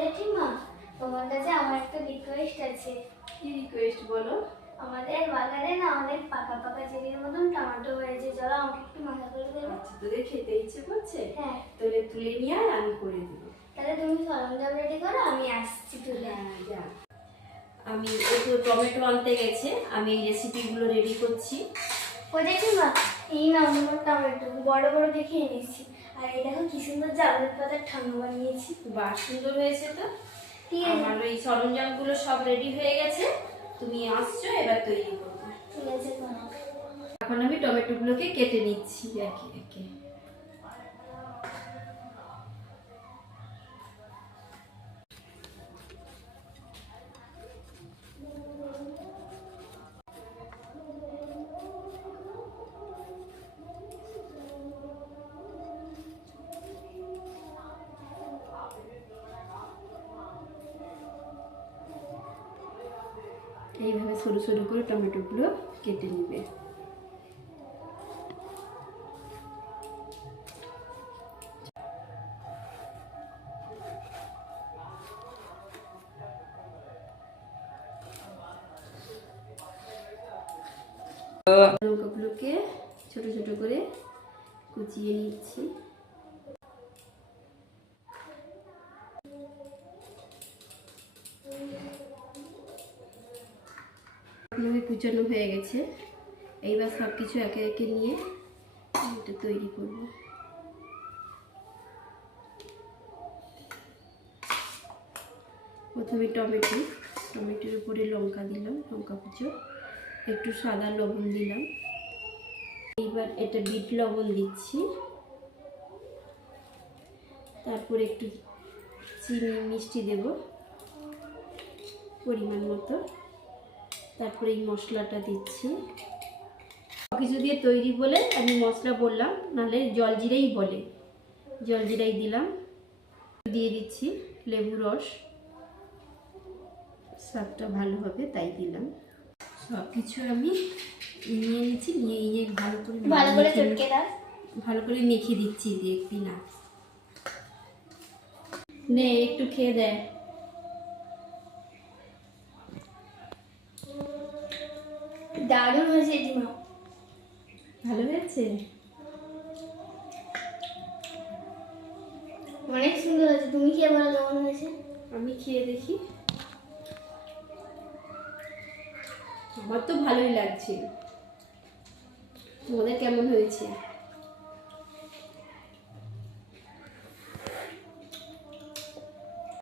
জেঠিমা, তোমার কাছে আমার একটা রিকোয়েস্ট আছে। কি রিকোয়েস্ট বলো? আমাদের বাগানে না অনেক পাকা পাকা চেরির মতন টমেটো হয়েছে, চলো আমাকে একটু মাথা করে দেবে। আচ্ছা, তোদের খেতে ইচ্ছে করছে? হ্যাঁ। তাহলে তুলে নিয়ে আয়, আমি করে দেবো। তাহলে তুমি সরঞ্জাম রেডি করো, আমি আসছি তুলে। হ্যাঁ যা। আমি একটু টমেটো আনতে গেছে, আমি এই রেসিপিগুলো রেডি করছি। ও জেঠিমা, এই না অন্য টমেটো বড় বড় দেখে এনেছি। আর এই দেখো কি সুন্দর জামরুল পাতার ঠান্ডা বানিয়েছি। বাহ, সুন্দর হয়েছে তো। ঠিক আছে, আমার ওই সরঞ্জামগুলো সব রেডি হয়ে গেছে, তুমি আসছো, এবার তৈরি করবো। ঠিক আছে করো। এখন আমি টমেটোগুলোকে কেটে নিচ্ছি একে একে। এইভাবে সরু সরু করে টমেটোগুলো কেটে নিবে। লঙ্কাগুলোকে ছোট ছোট করে কুচিয়ে নিচ্ছি। কুচানো হয়ে গেছে, এইবার সব কিছু একে একে নিয়ে এটা তৈরি করব। প্রথমে টমেটোর উপরে লঙ্কা দিলাম, লঙ্কা কুচো, একটু সাদা লবণ দিলাম। এইবার এটা বিট লবণ দিচ্ছি, তারপর একটু চিনি মিষ্টি দেব পরিমাণ মতো। তারপরে এই মশলাটা দিচ্ছি। কিছু দিয়ে তৈরি বলে আমি মশলা বললাম, নাহলে জলজিরাই বলে, জলজিরাই দিলাম। দিয়ে দিচ্ছি লেবু রস, স্বাদটা ভালো হবে তাই দিলাম। সব কিছু আমি নিয়ে নিচ্ছি, নিয়ে ভালো করে চটকে দাও। ভালো করে মেখে দিচ্ছি। দেখবি না, নে একটু খেয়ে দেয়। দারুণ হয়েছে জেঠিমা। ভালো হয়েছে? অনেক সুন্দর হয়েছে। তুমি খেয়ে বলো কেমন হয়েছে। আমি খেয়ে দেখি। আমার তো ভালোই লাগছে, তোমাদের কেমন হয়েছে?